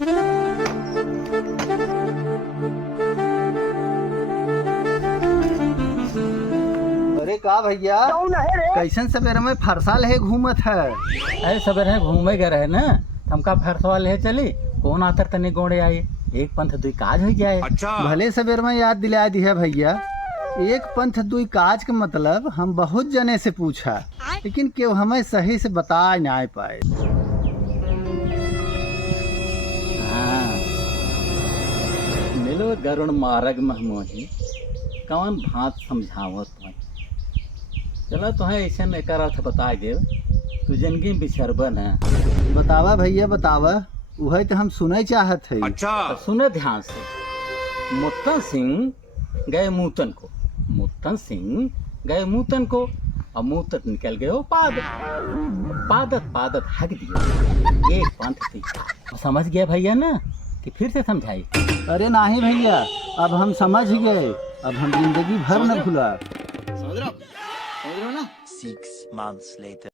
अरे का भैया कैसन सवेरे में फरसाल है घूमत है? अरे सवेरे घूमे गए रहे ना, हमका फरसवा ले चली कौन आतर तने गोड़े आई, एक पंथ दुई काज हो जाए। भले सवेर में याद दिला दी है भैया। एक पंथ दुई काज के मतलब हम बहुत जने से पूछा, लेकिन क्यों हमें सही से बता नहीं पाए। हाँ, मिलो गरुण मार्ग महमोही कौन भात समझावत तुम। चलो तुम्हें ऐसे में एक अर्थ बता दे, तू जिंदगी बिछरबन है। बतावा भैया बतावा, वही तो हम सुने चाहत है। तो सुने ध्यान से। मुत्तन सिंह गए मूतन को, मुत्तन सिंह गए मूतन को, और मूतन निकल गए वो पादत, पादत पादत हक दिया एक पंथ थी। समझ गया भैया ना कि फिर से समझाई? अरे नहीं भैया, अब हम समझ गए, अब हम जिंदगी भर न भूला। समझ रहे हो ना? 6 months later